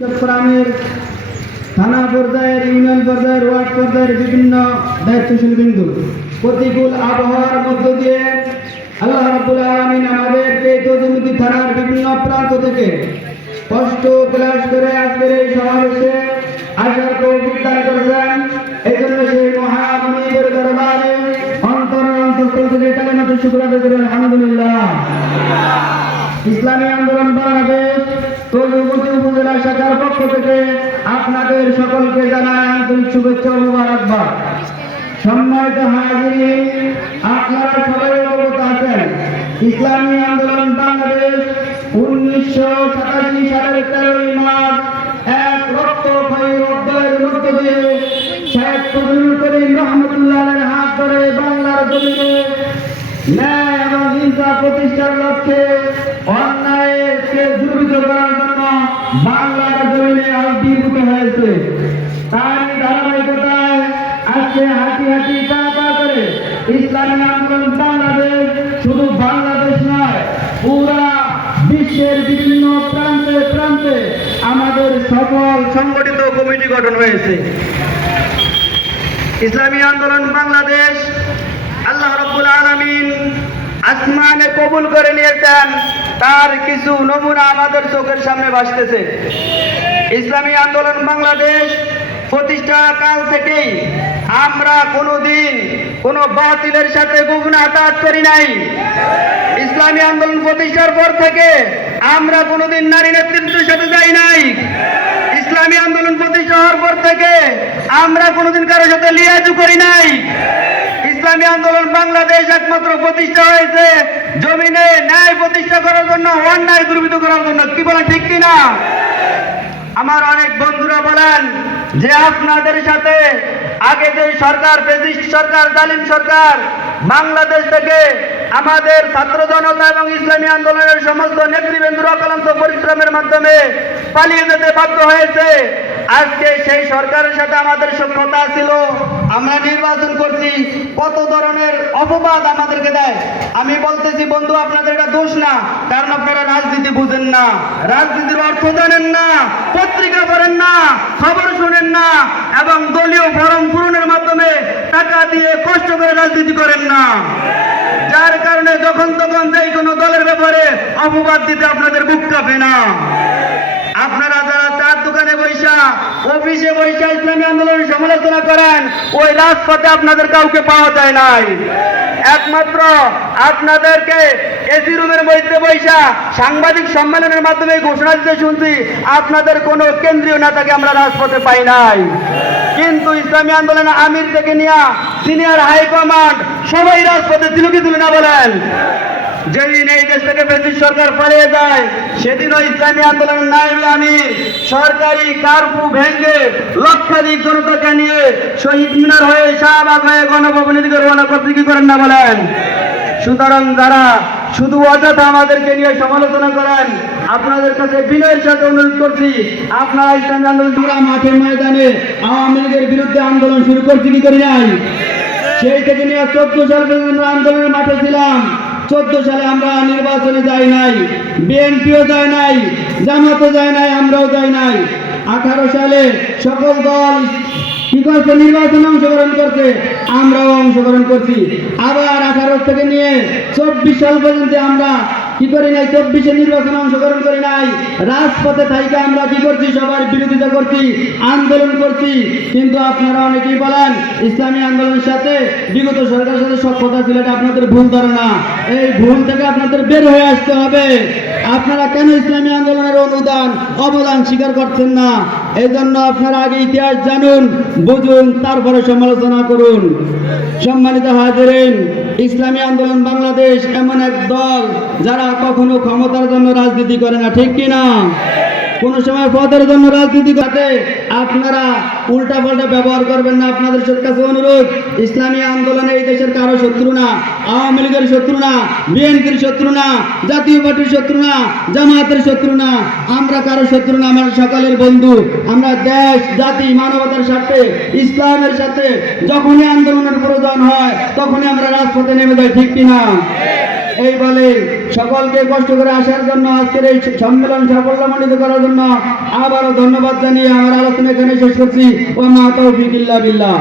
চট্টগ্রামের থানা পর্যায়ের, ইউনিয়ন পর্যায়ের, ওয়ার্ড পর্যায়ের বিভিন্ন দায়িত্বশীল বিন্দু প্রতিকূল আবহাওয়ার মধ্য দিয়ে আল্লাহ রাব্বুল আলামিন আমাদেরকে তজুমুদ্দিন থানার বিভিন্ন প্রান্ত থেকে কষ্ট ক্লাস করে আজকের এই সমাবেশে আসার তৌফিক দান করেছেন। এই জন্য সেই মহামনিবের দরবারে অন্তঃস্থল থেকে কালেমাতে শুকর আদায় করি আলহামদুলিল্লাহ। ইসলামী আন্দোলন বাংলাদেশ তজুমুদ্দিন উপজেলা শাখার পক্ষ থেকে আপনাদের সকলকে জানাই আন্তরিক শুভেচ্ছা ও মোবারকবাদ। সম্মানিত হাজিরিন, আপনারা সবাই অবগত আছেন ইসলামী আন্দোলন বাংলাদেশ 1987 সালের 13 মার্চ এক রক্তক্ষয়ী অধ্যায়ের মধ্য দিয়ে শেখ ফজলুল করিম রহমতুল্লাহের হাত ধরে বাংলার জমিনে ন্যায় এবং ইনসাফ প্রতিষ্ঠার লক্ষ্যে অন্যায়কে দূরীভূত করার জন্য বাংলার জমিনে আবির্ভূত হয়েছে। তাই ধারাবাহিকতায় আজকে হাঁটি হাঁটি পা পা করে ইসলামী আন্দোলন বাংলাদেশ শুধু বাংলাদেশ নয়, পুরা বিশ্বের বিভিন্ন প্রান্তে প্রান্তে আমাদের সকল সংগঠিত কমিটি গঠন হয়েছে। ইসলামী আন্দোলন বাংলাদেশ আল্লাহ রাব্বুল আলামিন আসমানে কবুল করে নিয়েছেন, তার কিছু নমুনা আমাদের চোখের সামনে ভাসতেছে। ইসলামী আন্দোলন বাংলাদেশ প্রতিষ্ঠা কাল থেকেই আমরা কোনোদিন কোনো বাতিলের সাথে গোপন আঘাত করি নাই। ইসলামী আন্দোলন প্রতিষ্ঠার পর থেকে আমরা কোনোদিন নারী নেতৃত্বের সাথে যাই নাই। ইসলামী আন্দোলন প্রতিষ্ঠা হওয়ার পর থেকে আমরা কোনোদিন কারোর সাথে লিয়াজু করি নাই। ইসলামী আন্দোলন বাংলাদেশ একমাত্র প্রতিষ্ঠা হয়েছে জমিনে ন্যায় প্রতিষ্ঠা করার জন্য, অন্যায় দূরীভূত করার জন্য। কি বলেন, ঠিক কিনা? আমার অনেক বন্ধুরা বলেন যে আপনাদের সাথে আগে যে সরকার, ফ্যাসিস্ট সরকার, জালিম সরকার বাংলাদেশ থেকে আমাদের ছাত্র জনতা এবং ইসলামী আন্দোলনের সমস্ত নেতৃবৃন্দরা অক্লান্ত পরিশ্রমের মাধ্যমে পালিয়ে যেতে বাধ্য হয়েছে। আজকে সেই সরকারের সাথে আমাদের সখ্যতা ছিল, আমরা নির্বাচন করছি, কত ধরনের অপবাদ আমাদেরকে দেয়। আমি বলতেছি বন্ধু, আপনাদের এটা দোষ না, কারণ আপনারা রাজনীতি বুঝেন না, রাজনীতির অর্থ জানেন না, পত্রিকা পড়েন না, খবর শুনেন না, এবং দলীয় ফরম পূরণের মাধ্যমে টাকা দিয়ে কষ্ট করে রাজনীতি করেন না। যার কারণে যখন তখন যে কোনো দলের ব্যাপারে অপবাদ দিতে আপনাদের বুক কাঁপে না। আপনারা যারা চার দোকানে বৈশা, অফিসে বৈশা ইসলামী আন্দোলনের সমালোচনা করেন, ওই রাজপথে আপনাদের কাউকে পাওয়া যায় নাই। একমাত্র আপনাদেরকে এসি রুমের মধ্যে বৈশা সাংবাদিক সম্মেলনের মাধ্যমে ঘোষণা দিতে শুনছি, আপনাদের কোনো কেন্দ্রীয় নেতাকে আমরা রাজপথে পাই নাই। কিন্তু ইসলামী আন্দোলনের আমির থেকে নিয়ে সিনিয়র হাইকমান্ড সবাই রাজপথে ছিল কি তুলে না বলেন? যেদিন এই দেশ থেকে ফ্যাসিস্ট সরকার পালিয়ে যায়, সেদিনও ইসলামী আন্দোলনের নায়েবে আমির সরকারি কারফু ভেঙে লক্ষাধিক জনতাকে নিয়ে শহীদ মিনার হয়ে, শাহবাগ হয়ে গণভবনে দিকে রওনা করতে কি করেন না বলেন? সুতরাং যারা শুধু অযথা আমাদেরকে নিয়ে সমালোচনা করেন, আপনাদের কাছে বিনয়ের সাথে অনুরোধ করছি, আপনারা ইসলামী আন্দোলন মাঠে ময়দানে আওয়ামী লীগের বিরুদ্ধে আন্দোলন শুরু করছি কি করি নাই? সেই থেকে নিয়ে 14 সাল পর্যন্ত আন্দোলনের মাঠে ছিলাম। 14 সালে আমরা নির্বাচনে যাই নাই, বিএনপিও যায় নাই, জামাতও যায় নাই, আমরাও যাই নাই। 18 সালে সকল দল কি করছে? নির্বাচনে অংশগ্রহণ করছে, আমরাও অংশগ্রহণ করছি। আবার 18 থেকে নিয়ে 24 সাল পর্যন্ত আমরা কি করি নাই? 24-এ নির্বাচনে অংশগ্রহণ করি নাই। রাজপথে থাইকে আমরা কি করছি? সবার বিরোধিতা করছি, আন্দোলন করছি। কিন্তু আপনারা অনেকেই বলেন ইসলামী আন্দোলনের সাথে বিগত সরকারের সাথে সখ্যতা ছিল, এটা আপনাদের ভুল ধারণা। এই ভুল থেকে আপনাদের বের হয়ে আসতে হবে। আপনারা কেন ইসলামী আন্দোলনের অবদান স্বীকার করছেন না? এই জন্য আপনারা আগে ইতিহাস জানুন, বুঝুন, তারপরে সমালোচনা করুন। সম্মানিত হাজিরিন, ইসলামী আন্দোলন বাংলাদেশ এমন এক দল যারা কখনো ক্ষমতার জন্য রাজনীতি করে না, ঠিক কিনা? কোন সময় পদের জন্য রাজনীতি করতে আপনারা উল্টা পাল্টা ব্যবহার করবেন না। আপনাদের কাছে অনুরোধ, ইসলামী আন্দোলনে এই দেশের কারো শত্রু না, আওয়ামী লীগের শত্রু না, বিএনপির শত্রু না, জাতীয় পার্টির শত্রু না, জামায়াতের শত্রু না, আমরা কারো শত্রু না, আমরা সকলের বন্ধু। আমরা দেশ, জাতি, মানবতার সাথে, ইসলামের সাথে যখনই আন্দোলনের প্রয়োজন হয় তখনই আমরা রাজপথে নেমে যাই, ঠিক কিনা? এই বলে সকলকে কষ্ট করে আসার জন্য আজকের এই সম্মেলন সাফল্যমণ্ডিত করার জন্য আবারও ধন্যবাদ জানিয়ে আমার আলোচনা এখানে শেষ করছি। ওয়া মা তাওফীক ইল্লা বিল্লাহ।